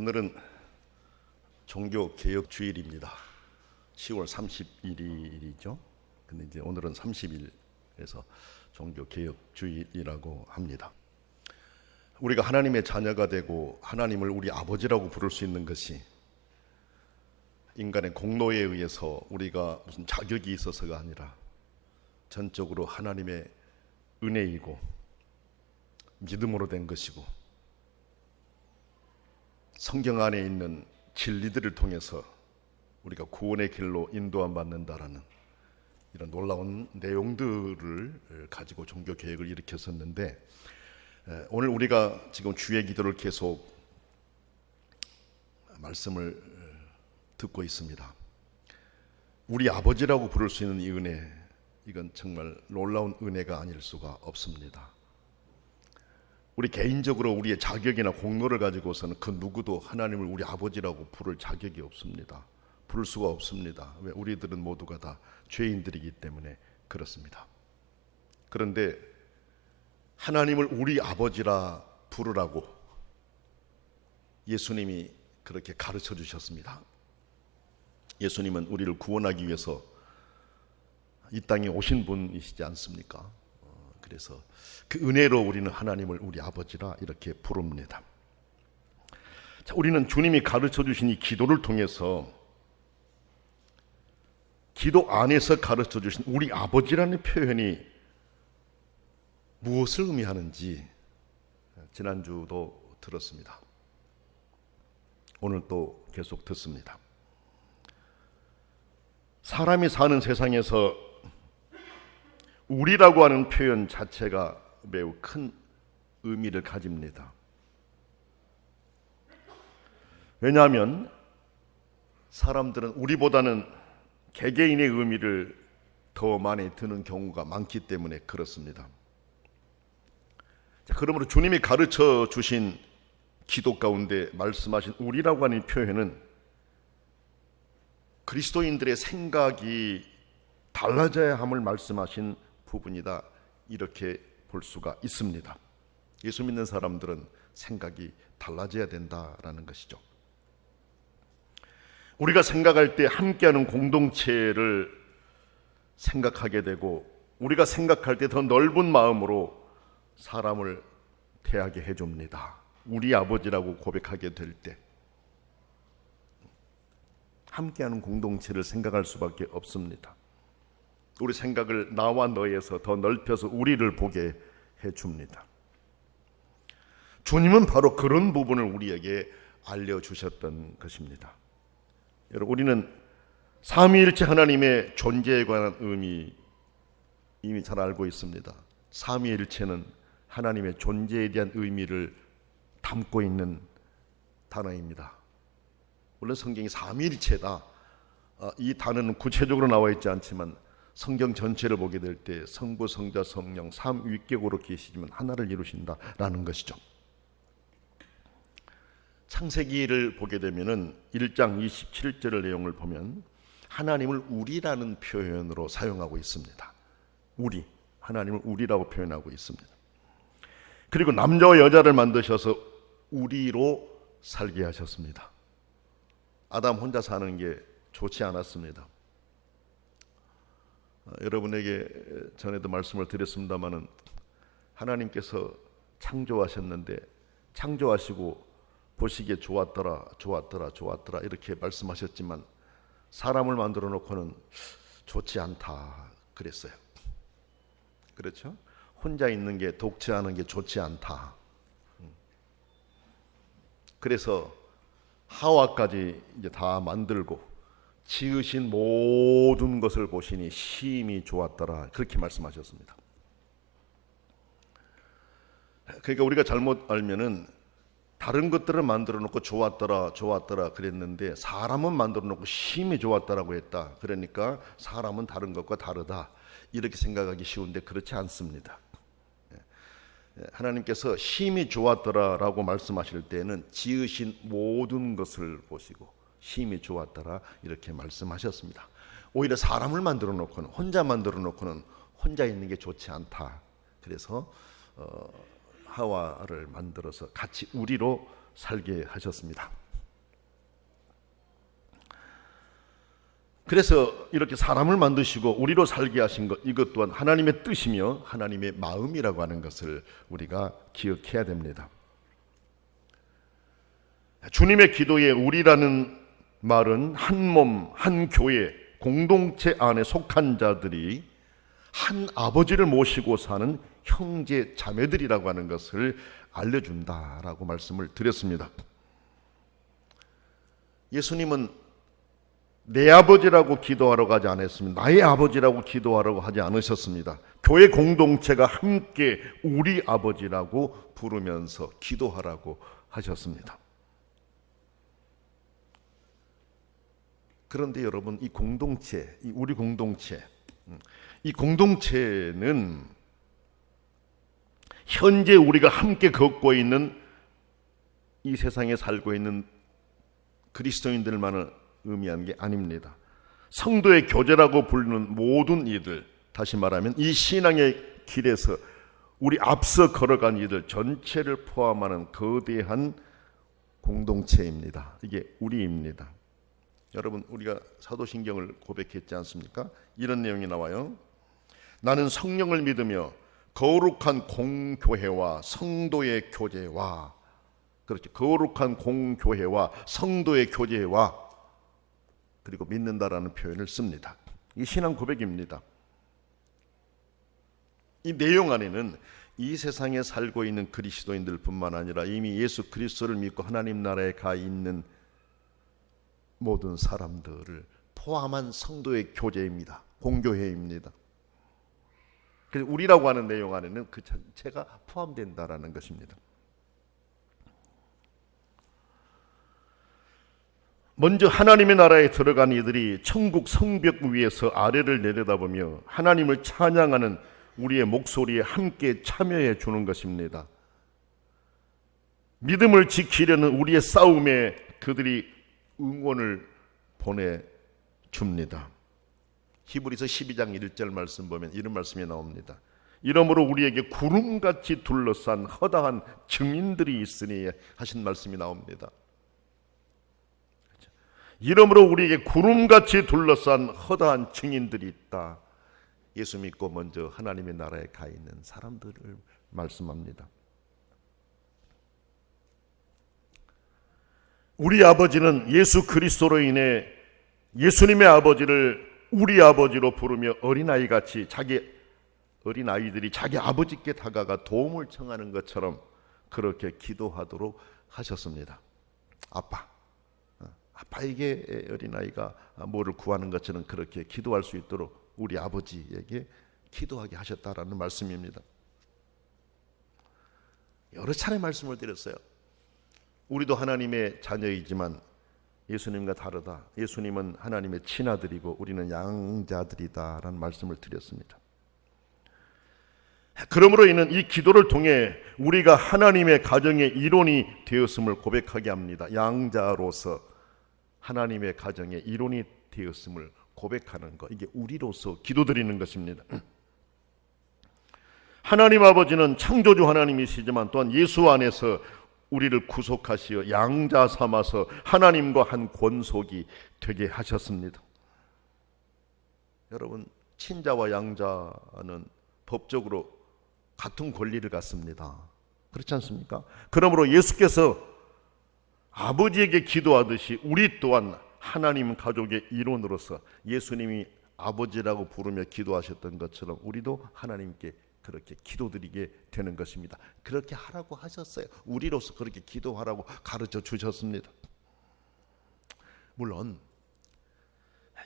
오늘은 종교 개혁 주일입니다. 10월 31일이죠. 근데 이제 오늘은 30일에서 종교 개혁 주일이라고 합니다. 우리가 하나님의 자녀가 되고 하나님을 우리 아버지라고 부를 수 있는 것이 인간의 공로에 의해서 우리가 무슨 자격이 있어서가 아니라 전적으로 하나님의 은혜이고 믿음으로 된 것이고, 성경 안에 있는 진리들을 통해서 우리가 구원의 길로 인도함 받는다라는 이런 놀라운 내용들을 가지고 종교 개혁을 일으켰었는데, 오늘 우리가 지금 주의 기도를 계속 말씀을 듣고 있습니다. 우리 아버지라고 부를 수 있는 이 은혜, 이건 정말 놀라운 은혜가 아닐 수가 없습니다. 우리 개인적으로 우리의 자격이나 공로를 가지고서는 그 누구도 하나님을 우리 아버지라고 부를 자격이 없습니다. 부를 수가 없습니다. 왜? 우리들은 모두가 다 죄인들이기 때문에 그렇습니다. 그런데 하나님을 우리 아버지라 부르라고 예수님이 그렇게 가르쳐 주셨습니다. 예수님은 우리를 구원하기 위해서 이 땅에 오신 분이시지 않습니까? 그래서 그 은혜로 우리는 하나님을 우리 아버지라 이렇게 부릅니다. 자, 우리는 주님이 가르쳐 주신 이 기도를 통해서 기도 안에서 가르쳐 주신 우리 아버지라는 표현이 무엇을 의미하는지 지난주도 들었습니다. 오늘 또 계속 듣습니다. 사람이 사는 세상에서 우리라고 하는 표현 자체가 매우 큰 의미를 가집니다. 왜냐하면 사람들은 우리보다는 개개인의 의미를 더 많이 드는 경우가 많기 때문에 그렇습니다. 자, 그러므로 주님이 가르쳐 주신 기도 가운데 말씀하신 우리라고 하는 표현은 그리스도인들의 생각이 달라져야 함을 말씀하신 부분이다, 이렇게 볼 수가 있습니다. 예수 믿는 사람들은 생각이 달라져야 된다라는 것이죠. 우리가 생각할 때 함께하는 공동체를 생각하게 되고, 우리가 생각할 때 더 넓은 마음으로 사람을 대하게 해줍니다. 우리 아버지라고 고백하게 될 때 함께하는 공동체를 생각할 수밖에 없습니다. 우리 생각을 나와 너에서 더 넓혀서 우리를 보게 해줍니다. 주님은 바로 그런 부분을 우리에게 알려주셨던 것입니다. 여러분, 우리는 삼위일체 하나님의 존재에 관한 의미 이미 잘 알고 있습니다. 삼위일체는 하나님의 존재에 대한 의미를 담고 있는 단어입니다. 물론 성경이 삼위일체다, 이 단어는 구체적으로 나와 있지 않지만 성경 전체를 보게 될 때 성부, 성자, 성령 삼위격으로 계시지만 하나를 이루신다라는 것이죠. 창세기를 보게 되면은 1장 27절 내용을 보면 하나님을 우리라는 표현으로 사용하고 있습니다. 우리, 하나님을 우리라고 표현하고 있습니다. 그리고 남자와 여자를 만드셔서 우리로 살게 하셨습니다. 아담 혼자 사는 게 좋지 않았습니다. 여러분에게 전에도 말씀을 드렸습니다마는 하나님께서 창조하셨는데 창조하시고 보시기에 좋았더라 이렇게 말씀하셨지만 사람을 만들어 놓고는 좋지 않다 그랬어요. 그렇죠? 혼자 있는 게, 독재하는 게 좋지 않다. 그래서 하와까지 이제 다 만들고 지으신 모든 것을 보시니 심히 좋았더라, 그렇게 말씀하셨습니다. 그러니까 우리가 잘못 알면은 다른 것들을 만들어 놓고 좋았더라 그랬는데 사람은 만들어 놓고 심히 좋았다라고 했다. 그러니까 사람은 다른 것과 다르다, 이렇게 생각하기 쉬운데 그렇지 않습니다. 하나님께서 심히 좋았더라라고 말씀하실 때는 지으신 모든 것을 보시고 심히 좋았더라 이렇게 말씀하셨습니다. 오히려 사람을 만들어 놓고는, 혼자 만들어 놓고는 혼자 있는 게 좋지 않다. 그래서 하와를 만들어서 같이 우리로 살게 하셨습니다. 그래서 이렇게 사람을 만드시고 우리로 살게 하신 것, 이것 또한 하나님의 뜻이며 하나님의 마음이라고 하는 것을 우리가 기억해야 됩니다. 주님의 기도에 우리라는 말은 한 몸, 한 교회, 공동체 안에 속한 자들이 한 아버지를 모시고 사는 형제 자매들이라고 하는 것을 알려준다라고 말씀을 드렸습니다. 예수님은 내 아버지라고 기도하라고 하지 않았습니다. 나의 아버지라고 기도하라고 하지 않으셨습니다. 교회 공동체가 함께 우리 아버지라고 부르면서 기도하라고 하셨습니다. 그런데 여러분, 이 공동체, 우리 공동체, 이 공동체는 현재 우리가 함께 걷고 있는 이 세상에 살고 있는 그리스도인들만을 의미하는 게 아닙니다. 성도의 교제라고 부르는 모든 이들, 다시 말하면 이 신앙의 길에서 우리 앞서 걸어간 이들 전체를 포함하는 거대한 공동체입니다. 이게 우리입니다. 여러분, 우리가 사도신경을 고백했지 않습니까? 이런 내용이 나와요. 나는 성령을 믿으며 거룩한 공교회와 성도의 교제와, 그렇죠, 거룩한 공교회와 성도의 교제와, 그리고 믿는다라는 표현을 씁니다. 이 신앙 고백입니다. 이 내용 안에는 이 세상에 살고 있는 그리스도인들뿐만 아니라 이미 예수 그리스도를 믿고 하나님 나라에 가 있는 모든 사람들을 포함한 성도의 교제입니다. 공교회입니다. 그래서 우리라고 하는 내용 안에는 그 자체가 포함된다라는 것입니다. 먼저 하나님의 나라에 들어간 이들이 천국 성벽 위에서 아래를 내려다보며 하나님을 찬양하는 우리의 목소리에 함께 참여해 주는 것입니다. 믿음을 지키려는 우리의 싸움에 그들이 응원을 보내줍니다. 히브리서 12장 1절 말씀 보면 이런 말씀이 나옵니다. 이러므로 우리에게 구름같이 둘러싼 허다한 증인들이 있으니 하신 말씀이 나옵니다. 이러므로 우리에게 구름같이 둘러싼 허다한 증인들이 있다. 예수 믿고 먼저 하나님의 나라에 가 있는 사람들을 말씀합니다. 우리 아버지는 예수 그리스도로 인해 예수님의 아버지를 우리 아버지로 부르며 어린아이같이 자기 어린아이들이 자기 아버지께 다가가 도움을 청하는 것처럼 그렇게 기도하도록 하셨습니다. 아빠에게 어린아이가 뭐를 구하는 것처럼 그렇게 기도할 수 있도록 우리 아버지에게 기도하게 하셨다라는 말씀입니다. 여러 차례 말씀을 드렸어요. 우리도 하나님의 자녀이지만 예수님과 다르다. 예수님은 하나님의 친아들이고 우리는 양자들이다라는 말씀을 드렸습니다. 그러므로 이는 이 기도를 통해 우리가 하나님의 가정의 일원이 되었음을 고백하게 합니다. 양자로서 하나님의 가정의 일원이 되었음을 고백하는 것, 이게 우리로서 기도드리는 것입니다. 하나님 아버지는 창조주 하나님이시지만 또한 예수 안에서 우리를 구속하시어 양자 삼아서 하나님과 한 권속이 되게 하셨습니다. 여러분, 친자와 양자는 법적으로 같은 권리를 갖습니다. 그렇지 않습니까? 그러므로 예수께서 아버지에게 기도하듯이 우리 또한 하나님 가족의 일원으로서 예수님이 아버지라고 부르며 기도하셨던 것처럼 우리도 하나님께 그렇게 기도드리게 되는 것입니다. 그렇게 하라고 하셨어요. 우리로서 그렇게 기도하라고 가르쳐 주셨습니다. 물론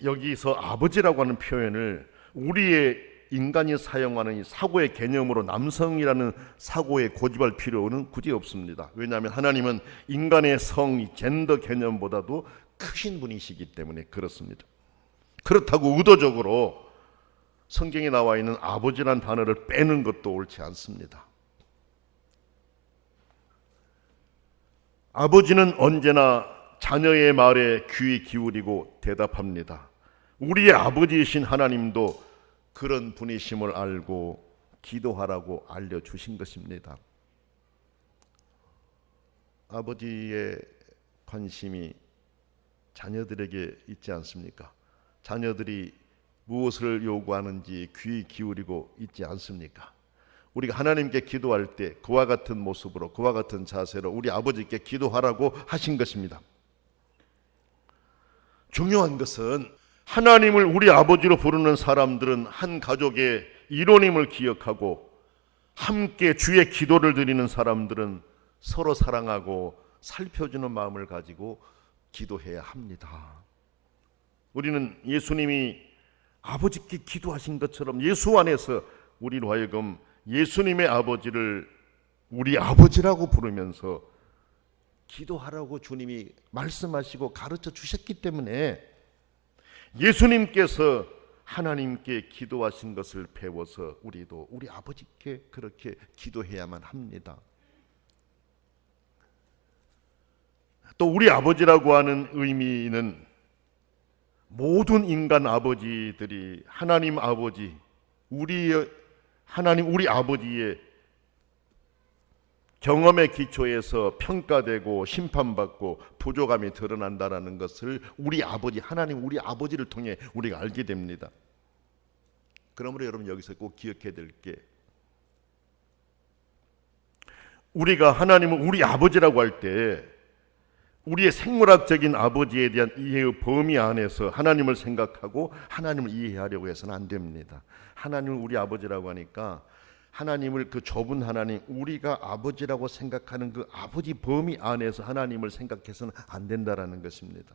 여기서 아버지라고 하는 표현을 우리의 인간이 사용하는 이 사고의 개념으로 남성이라는 사고에 고집할 필요는 굳이 없습니다. 왜냐하면 하나님은 인간의 성, 젠더 개념보다도 크신 분이시기 때문에 그렇습니다. 그렇다고 의도적으로 성경에 나와 있는 아버지란 단어를 빼는 것도 옳지 않습니다. 아버지는 언제나 자녀의 말에 귀 기울이고 대답합니다. 우리의 아버지이신 하나님도 그런 분이심을 알고 기도하라고 알려주신 것입니다. 아버지의 관심이 자녀들에게 있지 않습니까? 자녀들이 무엇을 요구하는지 귀 기울이고 있지 않습니까? 우리가 하나님께 기도할 때 그와 같은 모습으로, 그와 같은 자세로 우리 아버지께 기도하라고 하신 것입니다. 중요한 것은 하나님을 우리 아버지로 부르는 사람들은 한 가족의 일원임을 기억하고, 함께 주의 기도를 드리는 사람들은 서로 사랑하고 살펴주는 마음을 가지고 기도해야 합니다. 우리는 예수님이 아버지께 기도하신 것처럼 예수 안에서 우리로 하여금 예수님의 아버지를 우리 아버지라고 부르면서 기도하라고 주님이 말씀하시고 가르쳐 주셨기 때문에 예수님께서 하나님께 기도하신 것을 배워서 우리도 우리 아버지께 그렇게 기도해야만 합니다. 또 우리 아버지라고 하는 의미는 모든 인간 아버지들이 하나님 아버지, 우리 아버지의 경험의 기초에서 평가되고 심판받고 부족함이 드러난다라는 것을 우리 아버지, 하나님 우리 아버지를 통해 우리가 알게 됩니다. 그러므로 여러분 여기서 꼭 기억해야 될 게, 우리가 하나님을 우리 아버지라고 할 때 우리의 생물학적인 아버지에 대한 이해의 범위 안에서 하나님을 생각하고 하나님을 이해하려고 해서는 안 됩니다. 하나님을 우리 아버지라고 하니까 하나님을 그 좁은 하나님, 우리가 아버지라고 생각하는 그 아버지 범위 안에서 하나님을 생각해서는 안 된다라는 것입니다.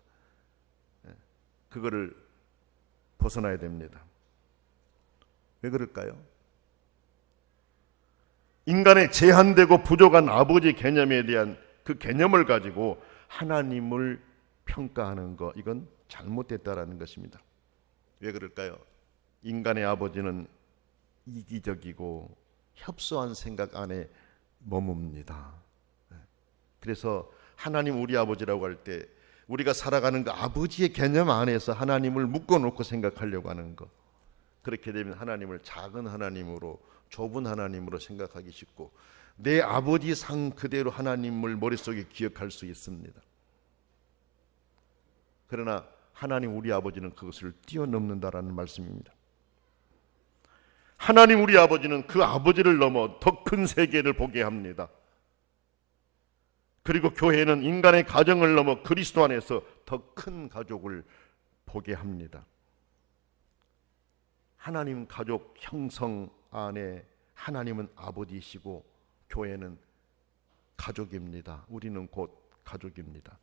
그거를 벗어나야 됩니다. 왜 그럴까요? 인간의 제한되고 부족한 아버지 개념에 대한 그 개념을 가지고 하나님을 평가하는 것, 이건 잘못됐다라는 것입니다. 왜 그럴까요? 인간의 아버지는 이기적이고 협소한 생각 안에 머뭅니다. 그래서 하나님 우리 아버지라고 할 때 우리가 살아가는 그 아버지의 개념 안에서 하나님을 묶어놓고 생각하려고 하는 것, 그렇게 되면 하나님을 작은 하나님으로, 좁은 하나님으로 생각하기 쉽고 내 아버지 상 그대로 하나님을 머릿속에 기억할 수 있습니다. 그러나 하나님 우리 아버지는 그것을 뛰어넘는다라는 말씀입니다. 하나님 우리 아버지는 그 아버지를 넘어 더 큰 세계를 보게 합니다. 그리고 교회는 인간의 가정을 넘어 그리스도 안에서 더 큰 가족을 보게 합니다. 하나님 가족 형성 안에 하나님은 아버지이시고 교회는 가족입니다. 우리는 곧 가족입니다.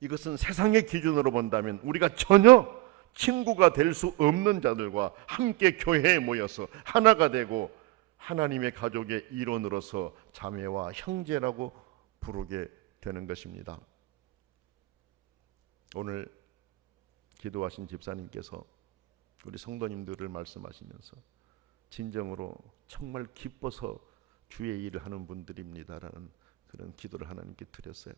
이것은 세상의 기준으로 본다면 우리가 전혀 친구가 될 수 없는 자들과 함께 교회에 모여서 하나가 되고 하나님의 가족의 일원으로서 자매와 형제라고 부르게 되는 것입니다. 오늘 기도하신 집사님께서 우리 성도님들을 말씀하시면서 진정으로 정말 기뻐서 주의 일을 하는 분들입니다라는 그런 기도를 하나님께 드렸어요.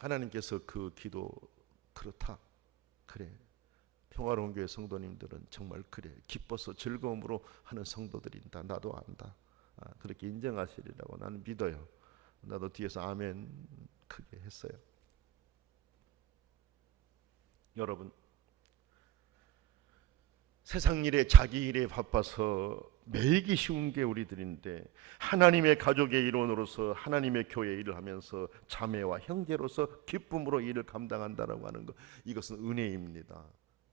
하나님께서 그 기도 그렇다, 그래, 평화로운 교회 성도님들은 정말 그래, 기뻐서 즐거움으로 하는 성도들이다, 나도 안다, 그렇게 인정하시리라고 나는 믿어요. 나도 뒤에서 아멘 크게 했어요. 여러분, 세상 일에 자기 일에 바빠서 매이기 쉬운 게 우리들인데 하나님의 가족의 일원으로서 하나님의 교회 일을 하면서 자매와 형제로서 기쁨으로 일을 감당한다라고 하는 것, 이것은 은혜입니다.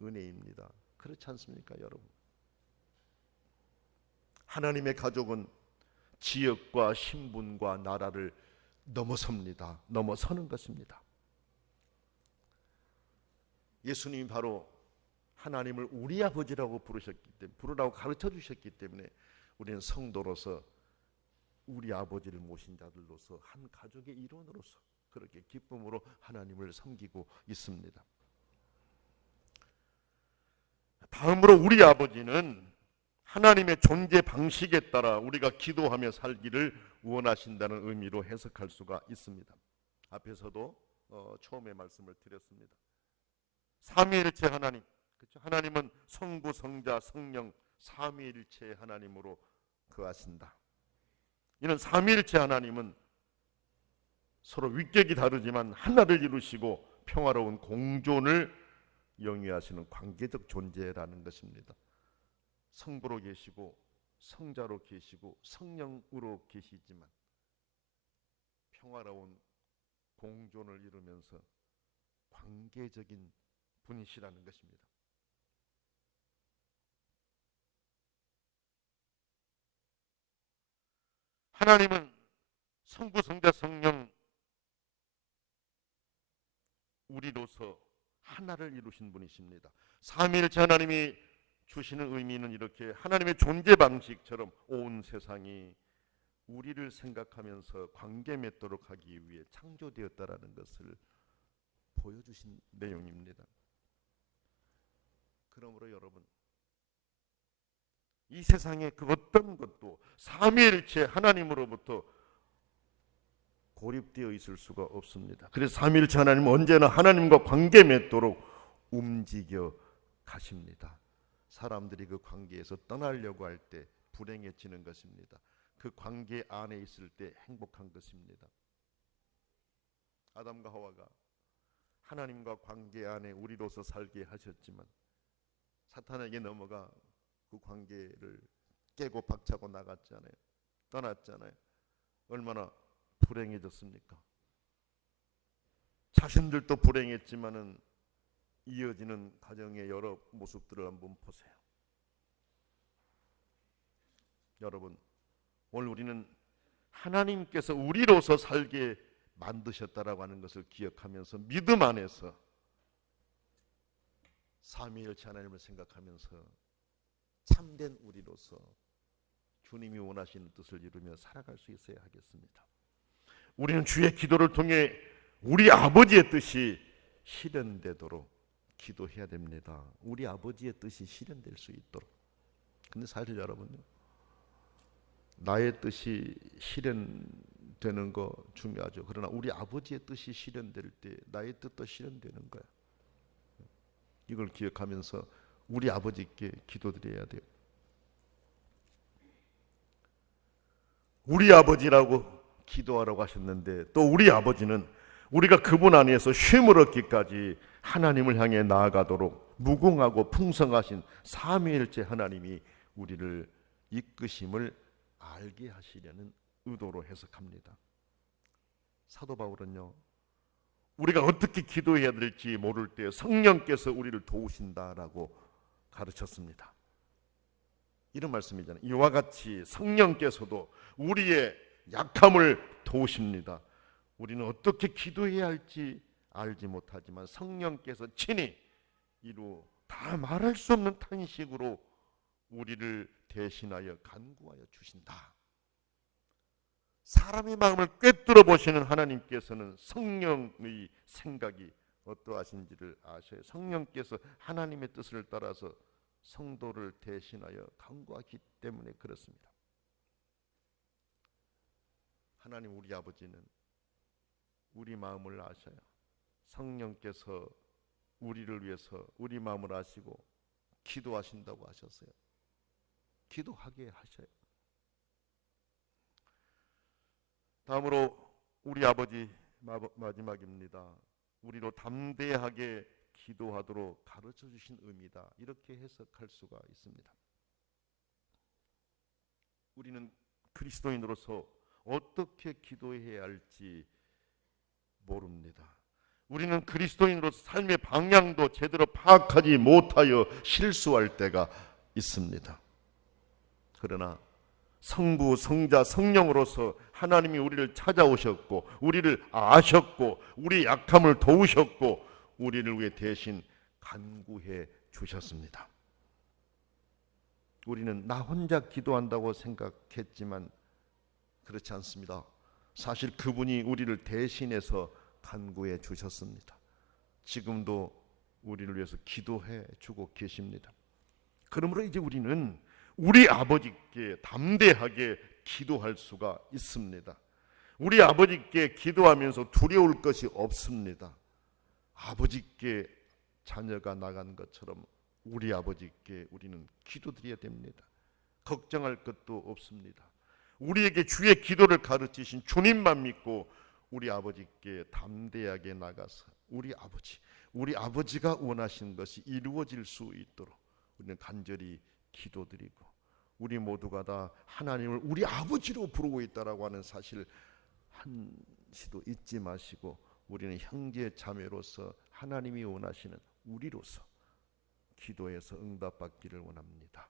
은혜입니다. 그렇지 않습니까, 여러분? 하나님의 가족은 지역과 신분과 나라를 넘어섭니다. 넘어서는 것입니다. 예수님이 바로 하나님을 우리 아버지라고 부르셨기 때문에, 부르라고 가르쳐 주셨기 때문에 우리는 성도로서 우리 아버지를 모신 자들로서 한 가족의 일원으로서 그렇게 기쁨으로 하나님을 섬기고 있습니다. 다음으로 우리 아버지는 하나님의 존재 방식에 따라 우리가 기도하며 살기를 원하신다는 의미로 해석할 수가 있습니다. 앞에서도 처음에 말씀을 드렸습니다. 삼위일체 하나님, 그렇죠? 하나님은 성부, 성자, 성령 삼위일체 하나님으로 거하신다. 이는 삼위일체 하나님은 서로 위격이 다르지만 하나를 이루시고 평화로운 공존을 영위하시는 관계적 존재라는 것입니다. 성부로 계시고 성자로 계시고 성령으로 계시지만 평화로운 공존을 이루면서 관계적인 분이시라는 것입니다. 하나님은 성부, 성자, 성령 우리로서 하나를 이루신 분이십니다. 삼위일체 하나님이 주시는 의미는 이렇게 하나님의 존재 방식처럼 온 세상이 우리를 생각하면서 관계 맺도록 하기 위해 창조되었다라는 것을 보여주신 내용입니다. 그러므로 여러분, 이 세상의 그 어떤 것도 삼위일체 하나님으로부터 고립되어 있을 수가 없습니다. 그래서 삼위일체 하나님은 언제나 하나님과 관계 맺도록 움직여 가십니다. 사람들이 그 관계에서 떠나려고 할 때 불행해지는 것입니다. 그 관계 안에 있을 때 행복한 것입니다. 아담과 하와가 하나님과 관계 안에 우리로서 살게 하셨지만 사탄에게 넘어가 그 관계를 깨고 박차고 나갔잖아요. 떠났잖아요. 얼마나 불행해졌습니까? 자신들도 불행했지만은 이어지는 가정의 여러 모습들을 한번 보세요. 여러분, 오늘 우리는 하나님께서 우리로서 살게 만드셨다라고 하는 것을 기억하면서 믿음 안에서 삼위일체 하나님을 생각하면서 참된 우리로서 주님이 원하시는 뜻을 이루며 살아갈 수 있어야 하겠습니다. 우리는 주의 기도를 통해 우리 아버지의 뜻이 실현되도록 기도해야 됩니다. 우리 아버지의 뜻이 실현될 수 있도록. 근데 사실 여러분요, 나의 뜻이 실현되는 거 중요하죠. 그러나 우리 아버지의 뜻이 실현될 때 나의 뜻도 실현되는 거야. 이걸 기억하면서 우리 아버지께 기도드려야 돼요. 우리 아버지라고 기도하라고 하셨는데 또 우리 아버지는 우리가 그분 안에서 쉼을 얻기까지 하나님을 향해 나아가도록 무궁하고 풍성하신 삼위일체 하나님이 우리를 이끄심을 알게 하시려는 의도로 해석합니다. 사도 바울은요, 우리가 어떻게 기도해야 될지 모를 때 성령께서 우리를 도우신다라고 가르쳤습니다. 이런 말씀이잖아요. 이와 같이 성령께서도 우리의 약함을 도우십니다. 우리는 어떻게 기도해야 할지 알지 못하지만 성령께서 친히 이루 다 말할 수 없는 탄식으로 우리를 대신하여 간구하여 주신다. 사람의 마음을 꿰뚫어 보시는 하나님께서는 성령의 생각이 어떠하신지를 아셔요. 성령께서 하나님의 뜻을 따라서 성도를 대신하여 간구하기 때문에 그렇습니다. 하나님 우리 아버지는 우리 마음을 아셔요. 성령께서 우리를 위해서 우리 마음을 아시고 기도하신다고 하셨어요. 기도하게 하셔요. 다음으로 우리 아버지 마지막입니다. 우리로 담대하게 기도하도록 가르쳐 주신 의미다. 이렇게 해석할 수가 있습니다. 우리는 그리스도인으로서 어떻게 기도해야 할지 모릅니다. 우리는 그리스도인으로서 삶의 방향도 제대로 파악하지 못하여 실수할 때가 있습니다. 그러나 성부, 성자, 성령으로서 하나님이 우리를 찾아오셨고 우리를 아셨고 우리 약함을 도우셨고 우리를 위해 대신 간구해 주셨습니다. 우리는 나 혼자 기도한다고 생각했지만 그렇지 않습니다. 사실 그분이 우리를 대신해서 간구해 주셨습니다. 지금도 우리를 위해서 기도해 주고 계십니다. 그러므로 이제 우리는 우리 아버지께 담대하게 기도할 수가 있습니다. 우리 아버지께 기도하면서 두려울 것이 없습니다. 아버지께 자녀가 나간 것처럼 우리 아버지께 우리는 기도드려야 됩니다. 걱정할 것도 없습니다. 우리에게 주의 기도를 가르치신 주님만 믿고 우리 아버지께 담대하게 나가서 우리 아버지가 원하신 것이 이루어질 수 있도록 우리는 간절히 기도드리고, 우리 모두가 다 하나님을 우리 아버지로 부르고 있다라고 하는 사실 한시도 잊지 마시고, 우리는 형제 자매로서 하나님이 원하시는 우리로서 기도해서 응답받기를 원합니다.